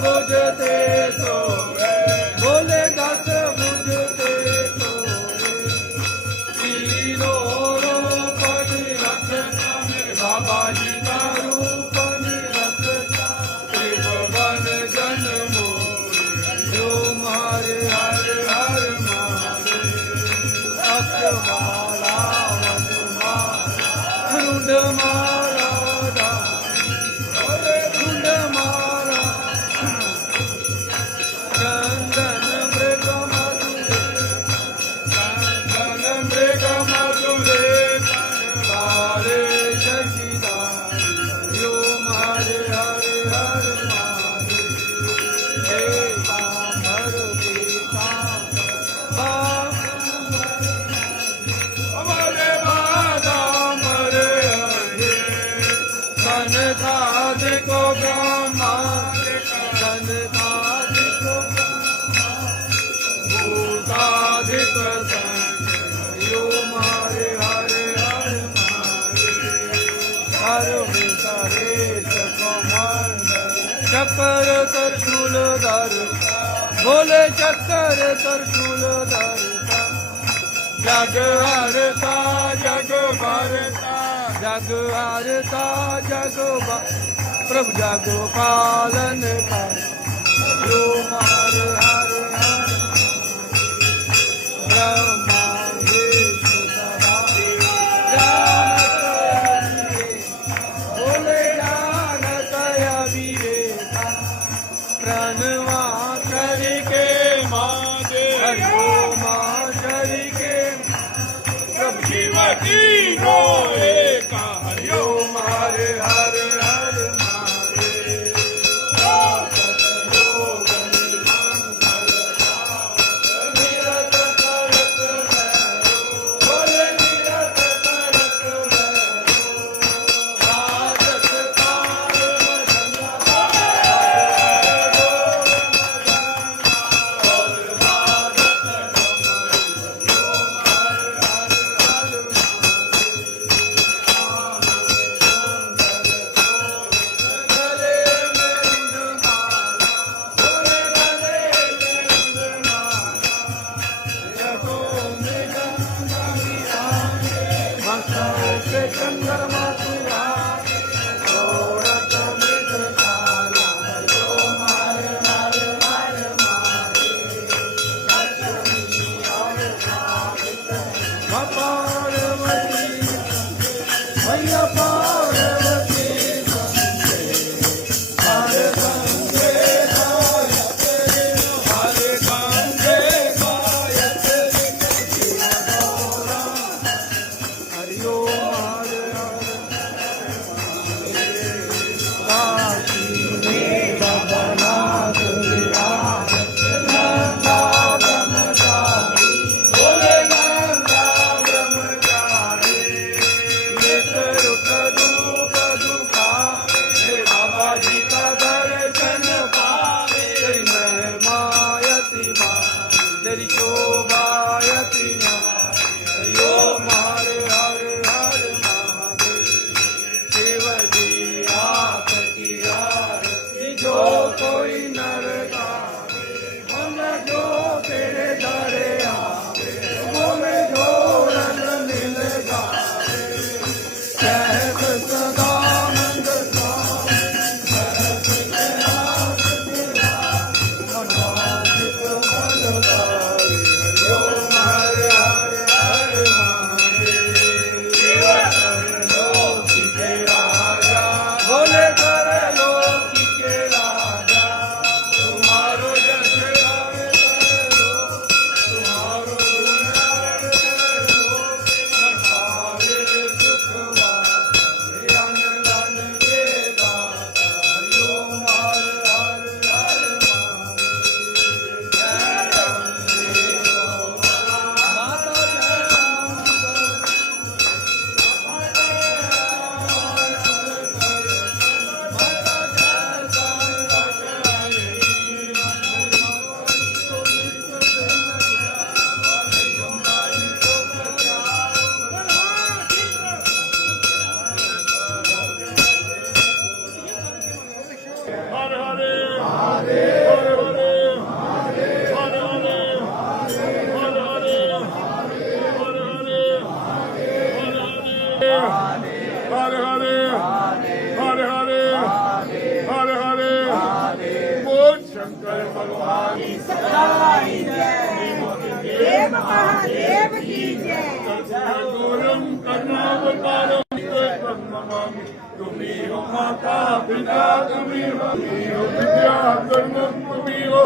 बुझते सोए बोले 10 बुझते सोए तीनों रूपन रखता मेरे बाबा जी का रूपन रखता त्रिभुवन जन मोरे जो मारे हर हर मारे अक्षमाला वनमाला रुंडमाला रुंडमाला को ब्रह्मा धनधाधिक भूताधिक यो मारे हरे हरे मारे हर विचारे चक्कर त्रिशूल धरता बोले चक्कर त्रिशूल धरता जग हरता जग भरता जग हरता जग प्रभु जग पालन कर जो मार हर हर ब्रह्मा विष्णु बोले जानत अविवेका प्रणवा करके मादे हरिओ माँ करके प्रभु शिव की रोए का हरिओ मारे हर हर हो माता पिता तुम्ही हो विद्या धर्म तुम्ही हो